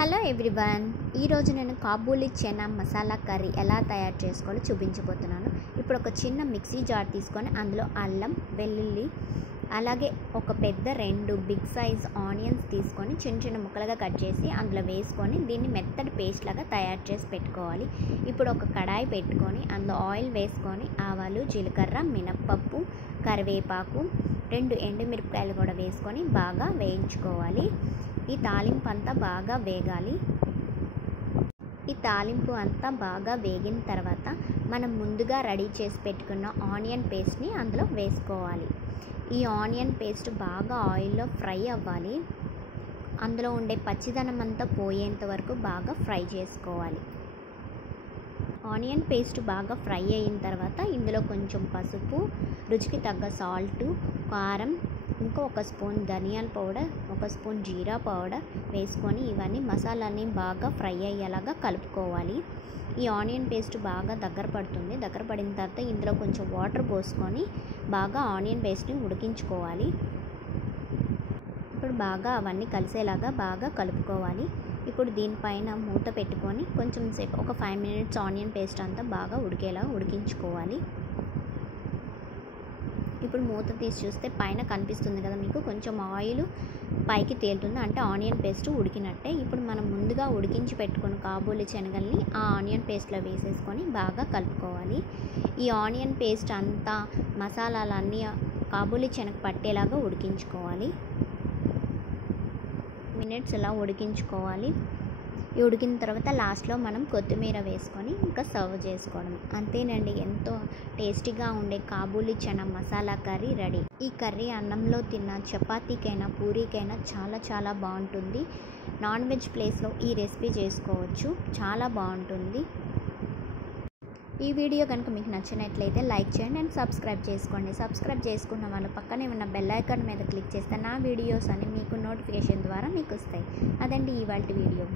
Hello everyone, ఈరోజు నేను Kabuli chana masala curry ఎలా తయారు చేసుకోవాలో చూపించబోతున్నాను. ఇప్పుడు ఒక చిన్న మిక్సీ జార్ తీసుకొని అందులో అల్లం, వెల్లుల్లి, అలాగే ఒక పెద్ద 2 బిగ్ సైజ్ ఆనియన్స్ తీసుకొని చిన్న చిన్న ముక్కలుగా కట్ చేసి అందులో వేసుకొని దీన్ని మెత్తటి పేస్ట్ లాగా తయారు చేసి పెట్టుకోవాలి. ఇప్పుడు ఒక కడాయి పెట్టుకొని అందులో ఆయిల్ వేసుకొని ఆవాలు, జీలకర్ర, మినప్పప్పు, కరివేపాకు, 2 ఎండుమిరపకాయలు కూడా వేసుకొని బాగా వేయించుకోవాలి. ఈ తాలింపు అంతా బాగా వేగాలి. ఈ తాలింపు అంతా బాగా వేగిన తర్వాత మనం ముందుగా రెడీ చేసి పెట్టుకున్న ఆనియన్ పేస్ట్ని అందులో వేసుకోవాలి. ఈ ఆనియన్ పేస్ట్ బాగా ఆయిల్లో ఫ్రై అవ్వాలి. అందులో ఉండే పచ్చిదనం అంతా పోయేంత వరకు బాగా ఫ్రై చేసుకోవాలి. ఆనియన్ పేస్ట్ బాగా ఫ్రై అయిన తర్వాత ఇందులో కొంచెం పసుపు, రుచికి తగ్గ సాల్ట్, కారం, ఇంకా 1 స్పూన్ ధనియాల పౌడర్, 1 స్పూన్ జీరా పౌడర్ వేసుకొని ఇవన్నీ మసాలాని బాగా ఫ్రై అయ్యేలాగా కలుపుకోవాలి. ఈ ఆనియన్ పేస్ట్ బాగా దగ్గర పడుతుంది. దగ్గర పడిన తర్వాత ఇందులో కొంచెం వాటర్ పోసుకొని బాగా ఆనియన్ పేస్ట్ని ఉడికించుకోవాలి. ఇప్పుడు బాగా అవన్నీ కలిసేలాగా బాగా కలుపుకోవాలి. ఇప్పుడు దీనిపైన మూత పెట్టుకొని కొంచెం సేపు ఒక 5 మినిట్స్ ఆనియన్ పేస్ట్ అంతా బాగా ఉడికేలా ఉడికించుకోవాలి. ఇప్పుడు మూత తీసి చూస్తే పైన కనిపిస్తుంది కదా మీకు, కొంచెం ఆయిల్ పైకి తేలుతుంది, అంటే ఆనియన్ పేస్ట్ ఉడికినట్టే. ఇప్పుడు మనం ముందుగా ఉడికించి పెట్టుకున్న కాబూలీ శనగల్ని ఆ ఆనియన్ పేస్ట్లో వేసేసుకొని బాగా కలుపుకోవాలి. ఈ ఆనియన్ పేస్ట్ అంతా మసాలాలన్నీ కాబూలీ శనగ పట్టేలాగా ఉడికించుకోవాలి. మినిట్స్ ఇలా ఉడికించుకోవాలి. ఉడికిన తర్వాత లాస్ట్లో మనం కొత్తిమీర వేసుకొని ఇంకా సర్వ్ చేసుకోవడం. అంతేనండి, ఎంతో టేస్టీగా ఉండే కాబూలీ చనా మసాలా కర్రీ రెడీ. ఈ కర్రీ అన్నంలో తిన్న, చపాతీకైనా పూరీకైనా చాలా చాలా బాగుంటుంది. నాన్ వెజ్ ప్లేస్లో ఈ రెసిపీ చేసుకోవచ్చు, చాలా బాగుంటుంది. ఈ వీడియో కనుక మీకు నచ్చినట్లయితే లైక్ చేయండి అండ్ సబ్స్క్రైబ్ చేసుకోండి. సబ్స్క్రైబ్ చేసుకున్న వాళ్ళు పక్కనే ఉన్న బెల్ ఐకాన్ మీద క్లిక్ చేస్తే నా వీడియోస్ అని మీకు నోటిఫికేషన్ ద్వారా మీకు వస్తాయి. అదండి ఇవాల్టి వీడియో.